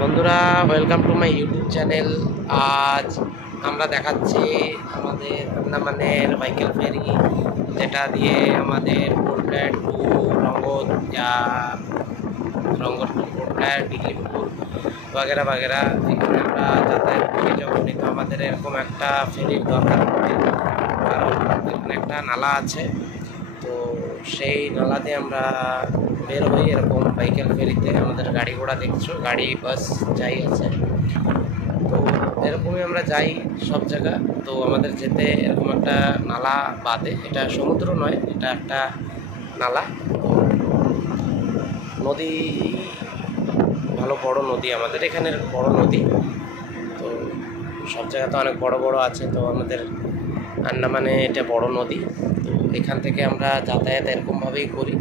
বন্ধুরা, welcome to my YouTube channel. আজ আমরা দেখাচ্ছি আমাদের আন্দামানের বাইকেল ফেরি, যেটা দিয়ে আমাদের পোর্টব্লেয়ার টু রঙ্গত রঙ্গত টু পোর্টব্লেয়ার, ডিগলিপুর বাগেরা বাগেরা এখানে আমরা যাতায়াত করি। যখনই তো আমাদের এরকম একটা ফেরির দরকার পড়ে, কারণ এখানে একটা নালা আছে, তো সেই নালাতে আমরা বের হই এরকম বাইকেল ফেরিতে। আমাদের গাড়ি ঘোড়া দেখছো, গাড়ি বাস যাই আছে, তো এরকমই আমরা যাই সব জায়গা। তো আমাদের যেতে এরকম একটা নালা বাদে, এটা সমুদ্র নয়, এটা একটা নালা, নদী, ভালো বড় নদী, আমাদের এখানের বড় নদী। তো সব জায়গা তো অনেক বড় বড় আছে, তো আমাদের আন্দামানে এটা বড় নদী। তো এখান থেকে আমরা যাতায়াত এরকমভাবেই করি।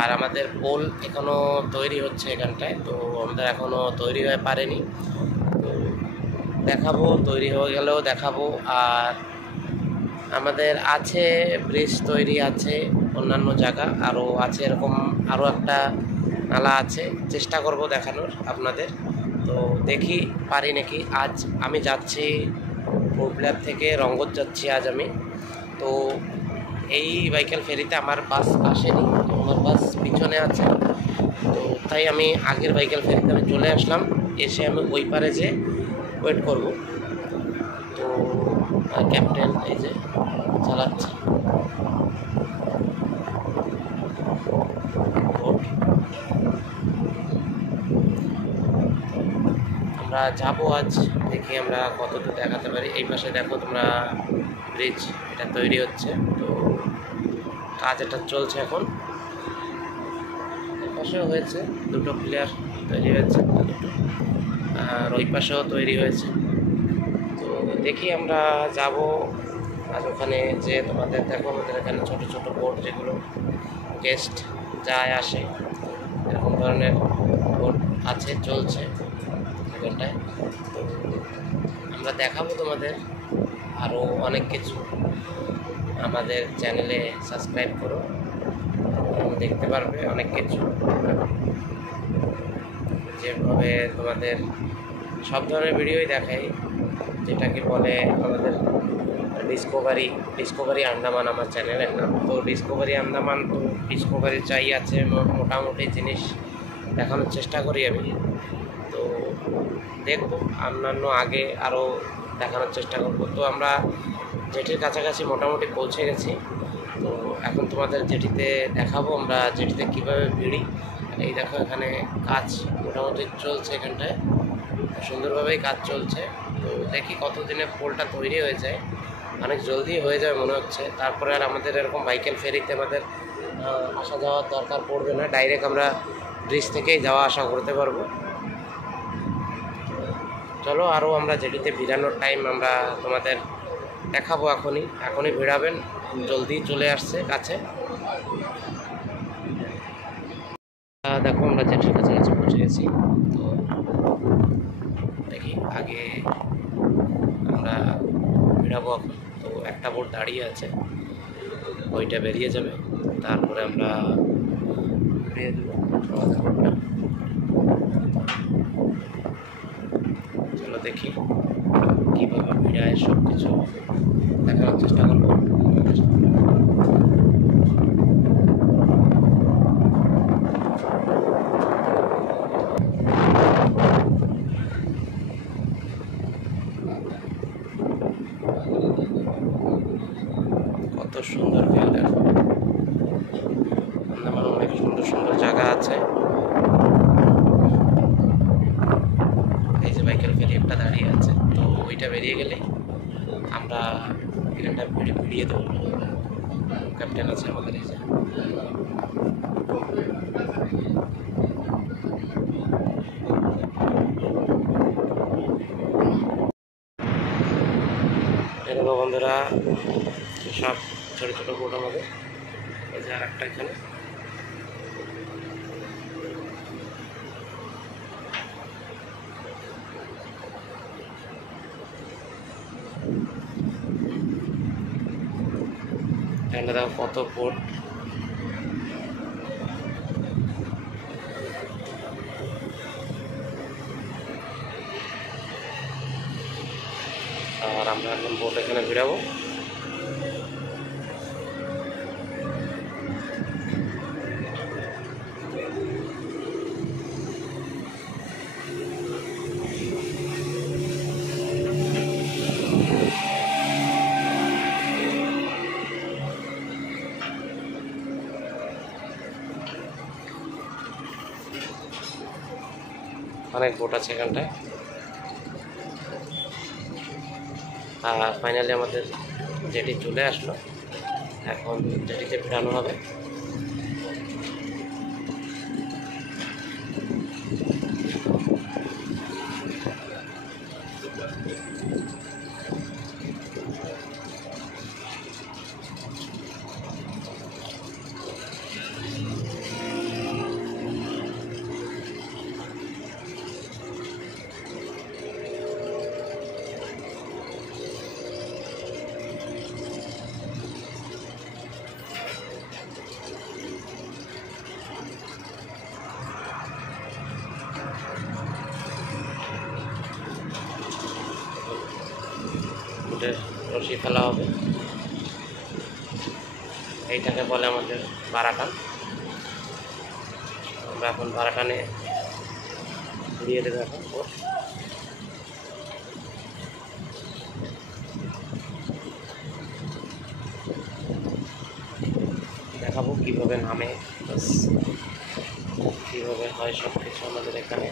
আর আমাদের পোল এখনও তৈরি হচ্ছে এখানটায়, তো আমাদের এখনও তৈরি হয়ে পারেনি, তো দেখাবো, তৈরি হয়ে গেলেও দেখাবো। আর আমাদের আছে ব্রিজ তৈরি আছে, অন্যান্য জায়গা আরও আছে, এরকম আরও একটা নালা আছে, চেষ্টা করব দেখানোর আপনাদের। তো দেখি পারি নাকি। আজ আমি যাচ্ছি পোর্টব্লেয়ার থেকে রঙ্গত যাচ্ছি আজ আমি। তো এই বাইকেল ফেরিতে আমার বাস আসেনি, আমার বাস পিছনে আছে, তো তাই আমি আগের বাইকেল ফেরিতে আমি চলে আসলাম। এসে আমি ওই পারে যে ওয়েট করব। তো ক্যাপ্টেন এই যে চালাচ্ছে বোট। আমরা যাবো আজ, দেখি আমরা কতদূর দেখাতে পারি। এই পাশে দেখো তোমরা, ব্রিজ এটা তৈরি হচ্ছে, তো কাজ এটা চলছে এখন। এই পাশেও হয়েছে, দুটো প্লেয়ার তৈরি হয়েছে, দুটো, আর ওই পাশেও তৈরি হয়েছে। তো দেখি আমরা যাব আজ ওখানে। যে তোমাদের দেখো, আমাদের এখানে ছোটো ছোটো বোট, যেগুলো গেস্ট যায় আসে, এরকম ধরনের বোট আছে, চলছে এখানটায়। তো আমরা দেখাবো তোমাদের আরও অনেক কিছু। আমাদের চ্যানেলে সাবস্ক্রাইব করো, দেখতে পারবে অনেক কিছু, যেভাবে তোমাদের সব ধরনের ভিডিওই দেখাই, যেটাকে বলে আমাদের ডিসকভারি আন্দামান আমার চ্যানেলের নাম। তো ডিসকভারি আন্দামান, তো ডিসকভারি চাই আছে, মোটামুটি জিনিস দেখানোর চেষ্টা করি আমি। তো দেখব অন্যান্য আগে আরও দেখানোর চেষ্টা করব। তো আমরা জেটির কাছাকাছি মোটামুটি পৌঁছে গেছি। তো এখন তোমাদের জেটিতে দেখাবো আমরা জেটিতে কীভাবে ভিড়ি। এই দেখো, এখানে কাজ মোটামুটি চলছে, এখানটায় সুন্দরভাবেই কাজ চলছে। তো দেখি কতদিনে পোলটা তৈরি হয়ে যায়, অনেক জলদি হয়ে যাবে মনে হচ্ছে। তারপরে আর আমাদের এরকম বাইকেল ফেরিতে আমাদের আসা যাওয়ার দরকার পড়বে না, ডাইরেক্ট আমরা ব্রিজ থেকেই যাওয়া আসা করতে পারবো। চলো, আরও আমরা জেটিতে ভিড়ানোর টাইম আমরা তোমাদের দেখাবো। এখনই ভিড়াবেন, জলদি চলে আসছে কাছে। দেখো, আমরা জেটির কাছাকাছি পৌঁছে গেছি। তো দেখি আগে আমরা ভিড়াবো এখন। তো একটা বোট দাঁড়িয়ে আছে, ওইটা বেরিয়ে যাবে, তারপরে আমরা বেরিয়ে দেবো আমাদের বোটটা। চলো দেখি কীভাবে ভিড়ায়, সব কিছু দেখানোর চেষ্টা করবো। কত সুন্দর ভিউ দেখো, আন্দামান অনেক সুন্দর সুন্দর জায়গা আছে। এই যে বাইকেল ফেরি একটা দাঁড়িয়ে আছে, তো ওইটা বেরিয়ে গেলেই আমরা এখানটা ভিড়িয়ে দেবো। ক্যাপ্টেন আছে আমাদের, এই যে এরকম বন্ধুরা, সব ছোটো ছোটো বোট আমাদের। এই যে আর একটা এখানে, এখানে দেখো কত বোট। তারপর আমরা এখন বোট এখানে ভিড়াবো। অনেক বোট আছে এখানটায়। আর ফাইনালি আমাদের জেটি চলে আসলো, এখন জেটিতে ফেরানো হবে। রশি ফেলা হবে, এইটাকে বলে আমাদের বারাটান। আমরা এখন বারাটানে দিয়ে দেবো এখন বোট। দেখাবো কীভাবে নামে, কীভাবে হয় সব কিছু আমাদের এখানে।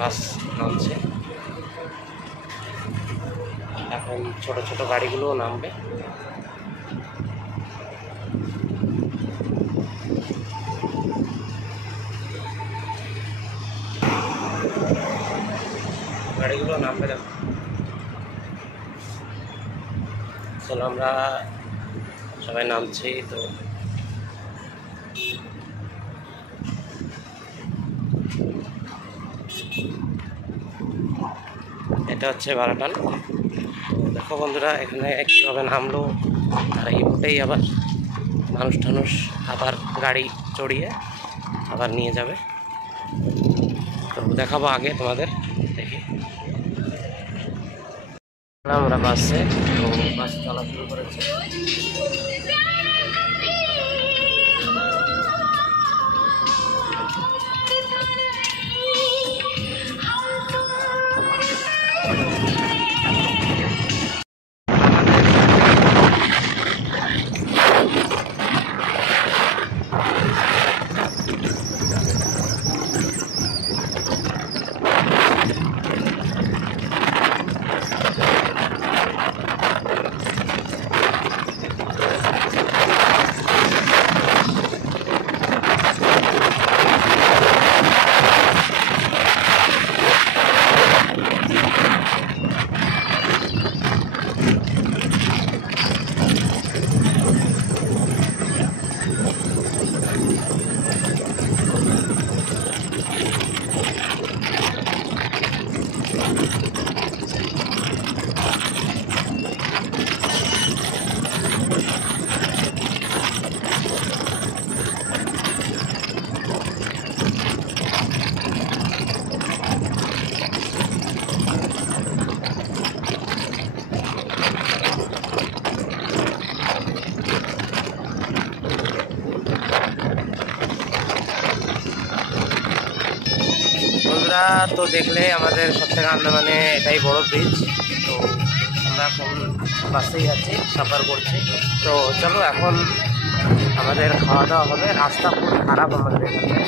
বাস নামছে, এখন ছোট ছোট গাড়িগুলোও নামবে। গাড়িগুলো নামবে, দেখো। চলো আমরা সবাই নামছি তো। এটা হচ্ছে বারাটান। দেখো বন্ধুরা, এখানে কীভাবে নামলো, আর এই বোটেই আবার মানুষ টানুষ আবার গাড়ি চড়িয়ে আবার নিয়ে যাবে। তো দেখাবো আগে তোমাদের, দেখি। আমরা বাসে, তো বাস চলা শুরু করেছে। ব্রিজটা তো দেখলে আমাদের সবথেকে আন্দামানে এটাই বড় ব্রিজ। তো আমরা এখন বাসেই আছি, সাফার করছি। তো চলো এখন আমাদের খাওয়া দাওয়া হবে। রাস্তা খুব খারাপ আমাদের এখানে।